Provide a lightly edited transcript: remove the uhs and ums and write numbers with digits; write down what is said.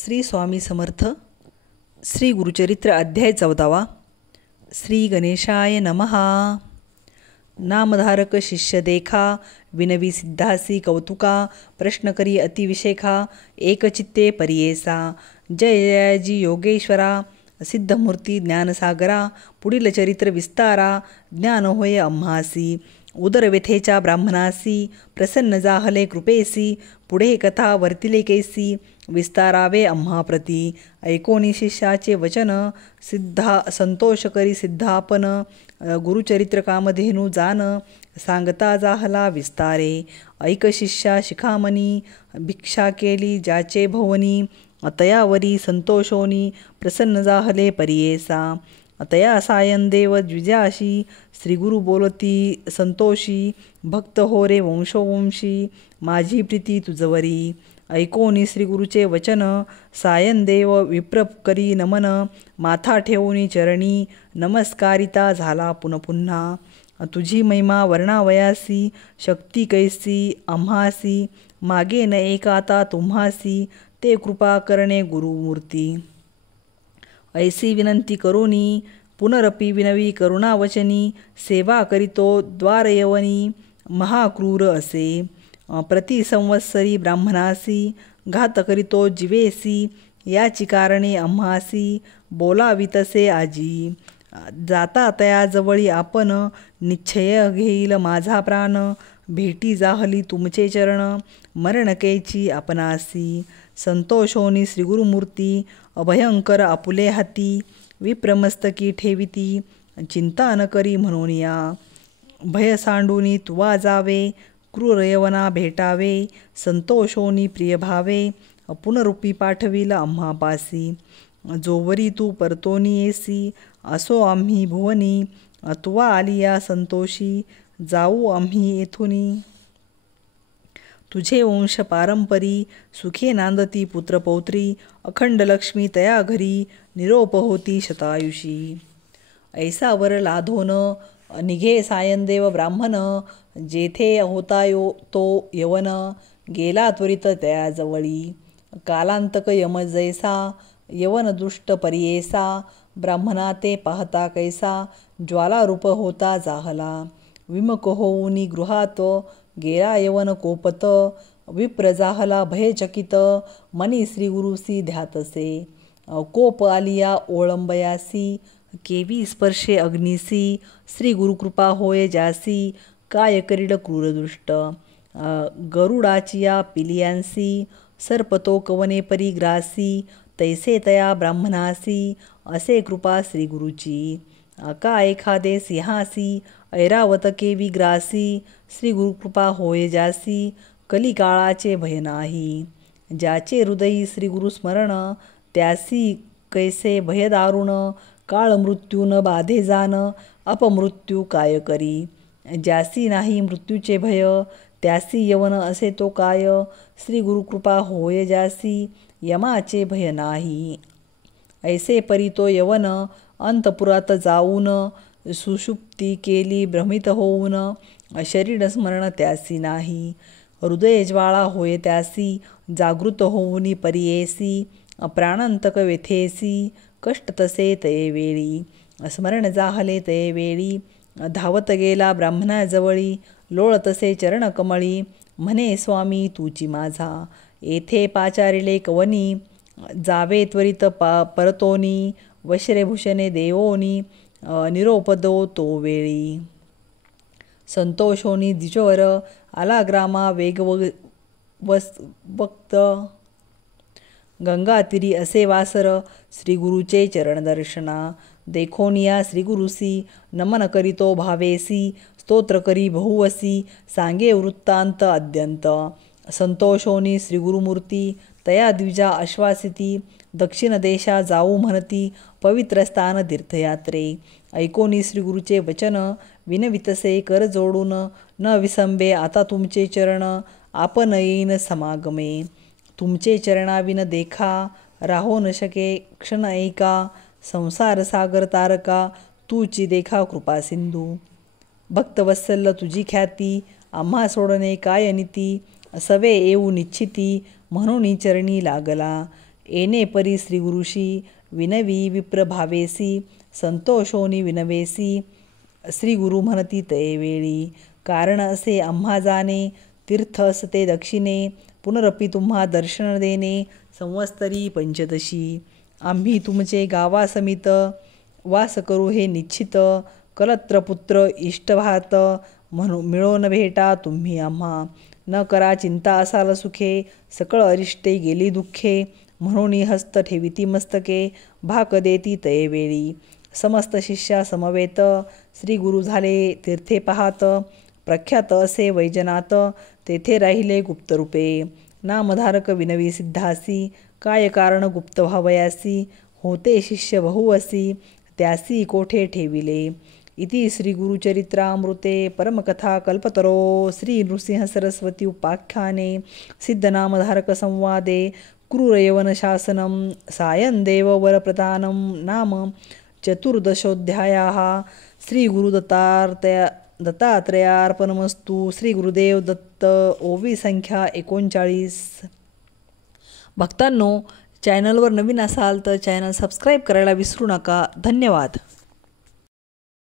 श्री स्वामी समर्थ. श्री गुरुचरित्र अध्याय 14. श्री गणेशाय नमहा. नामधारक शिष्य देखा, विनवी सिद्धासी कौतुका, प्रश्न करी अतिविशेखा, एकचित्ते परियेसा. जय जयाजी योगेश्वरा, सिद्धमूर्ती ज्ञानसागरा, पुढील चरित्र विस्तारा. ज्ञान होय आम्हासी, उदरव्यथेच्या ब्राह्मणासी, प्रसन्न जाहले कृपेसी. पुढे कथा वर्तिले कैसी, विस्तारावे आम्हाप्रती. ऐकोनी शिष्याचे वचन, संतोष करी सिद्धापन. गुरुचरित्र कामधेनू जान, सांगता जाहला विस्तारे. ऐक शिष्या शिखामणी, भिक्षा केली ज्याचे भवनी. तयावरी संतोषोनी, प्रसन्न जाहले परियेसा. तया सायनदेव द्विजाशी, श्रीगुरु बोलती संतोषी. भक्त हो रे वंशोवंशी, माझी प्रीती तुझवरी. ऐकोनी श्रीगुरुचे वचन, सायनदेव विप्र करी नमन. माथा ठेवूनी चरणी, नमस्कारिता झाला पुन्हा. तुझी महिमा वर्णावयासी, शक्ती कैसी आम्हासी. मागे न एकाता तुम्हासी, ते कृपा करणे गुरुमूर्ती. ऐसी विनंती करोनी, पुनरपि विनवी करुणावचनी. सेवा करीतो द्वारयवनी, महाक्रूर असे. प्रति संवत्सरी ब्राह्मणासी, घात करीतो जीवेसी. याची कारणे आम्हासी, बोलावितसे आजी. जाता तयाजवळी आपण, निश्चय घेईल माझा प्राण. भेटी जाहली तुमचे चरण, मरण कैची आपणासी. संतोषोनी श्रीगुरुमूर्ती, अभयंकर आपुले हाती. विप्रमस्तकी ठेविती, चिंता न करी म्हणून या. भय सांडूनी तुवा जावे, क्रूर यवना भेटावे. संतोषोनी प्रिय भावे, पुनरुपी पाठविल आम्हापासी. जोवरी तू परतोनी येसी, असो आम्ही भुवनी. तुवा आलिया संतोषी, जाऊ आम्ही येथुनी. तुझे वंश पारंपरी, सुखे नांदती पुत्रपौत्री. अखंड लक्ष्मी तया घरी, निरोप होती शतायुषी. ऐसा वर लाधोन, निघे सायनदेव ब्राह्मण. जेथे होता तो यवन, गेला त्वरित तयाजवळी. कालांतक यम जैसा, यवन दुष्ट परियेसा. ब्राह्मणा ते पाहता कैसा, ज्वालारूप होता जाहला. विमुख होऊनी गृहात, गेला यवन कोपत. विप्र जाहला भयचकित, मनी श्रीगुरुसी ध्यातसे. कोप आलिया ओळंबयासी, केवी स्पर्शे अग्निसी. श्री गुरुकृपा होय जासी, काय करीड क्रूरदुष्ट. गरुडाचिया पिलियांसी, सर्पतो कवने परिग्रासी. तैसे तया ब्राह्मणासी, असे कृपा श्रीगुरुची. का एखादे सिंहासी, ऐरावत केवी ग्रासी. श्री गुरुकृपा होय जासी, कलिकाळाचे भय नाही. ज्याचे हृदयी श्रीगुरुस्मरण, त्यासी कैसे भय दारुण. काळ मृत्यू न बाधे जाण, अपमृत्यू काय करी. ज्यासी नाही मृत्यूचे भय, त्यासी यवन असे तो काय. श्री गुरुकृपा होय जासी, यमाचे भय नाही. ऐसे परी तो यवन, अंतपुरात जाऊन. सुषुप्ती केली भ्रमित होऊन, शरीर स्मरण त्यासी नाही. हृदय ज्वाळा होय त्यासी, जागृत होऊनी परियेसी. प्राणांतक व्यथेसी, कष्ट तसे तयेवेळी. स्मरण जाहले तयेवेळी, धावत गेला ब्राह्मणाजवळी. लोळतसे चरणकमळी, म्हणे स्वामी तूची माझा. येथे पाचारिले कवनी, जावे त्वरित परतोनी. वस्त्रेभूषणे देवोनी, निरोप दो तो वेळी. संतोषोनी द्विजवर, आला ग्रामा वक्त. गंगातीरी असे वासर, श्रीगुरुचे चरणदर्शना. देखोनिया श्रीगुरुसी, नमन करीतो भावेसी. स्तोत्र करी बहुवसी, सांगे वृत्तांत अद्यंत. संतोषोनी श्रीगुरुमूर्ती, तया द्विजा आश्वासिती. दक्षिण देशा जाऊ म्हणती, पवित्र स्थान तीर्थयात्रे. ऐकोनी श्रीगुरुचे वचन, विनवितसे कर जोडून. न विसंबे आता तुमचे चरण, आपण येईन समागमे. तुमचे चरणाविन देखा, राहो न शके क्षण ऐका. संसार सागर तारका, तूची देखा कृपा सिंधू. भक्तवत्सल तुझी ख्याती, आम्हा सोडणे काय नीती. सवे येऊ निश्चिती, म्हणून चरणी लागला. येणे परी श्रीगुरुशी विनवी विप्रभावेसी संतोषोनी विनवेसी श्रीगुरु म्हणती तये वेळी कारण असे आम्हा जाणे तीर्थ असते दक्षिणे पुनरपी तुम्हा दर्शन देणे संवत्सरी पंचदशी आम्ही तुमचे गावासमित वास करू हे निश्चित कलत्रपुत्र इष्टभात म्हणून मिळून भेटा तुम्ही आम्हा न करा चिंता असाल सुखे सकळ अरिष्टे गेली दुःखे म्हणून हस्त ठेविती मस्तके भाक देती तये वेळी समस्त शिष्या समवेत श्री गुरु झाले तीर्थे पाहात प्रख्यात असे वैजनात तेथे राहिले गुप्तरूपे नामधारक विनवी सिद्धासी काय कारण गुप्त व्हावयासी होते शिष्य बहु असी त्यासी कोठे ठेविले इति श्री गुरुचरित्रामृते परमकथा कल्पतरो श्री नृसिंह सरस्वती उपाख्याने सिद्धनामधारक संवादे क्रूरयवन शासनम सायं देव वरप्रदानं नाम चतुर्दशोऽध्यायाः श्री दत्तात्रेयार्पणमस्तु. श्री गुरुदेव दत्त. ओवी संख्या 39. भक्तांनो, चॅनलवर नवीन असाल तर चॅनल सबस्क्राईब करायला विसरू नका. धन्यवाद.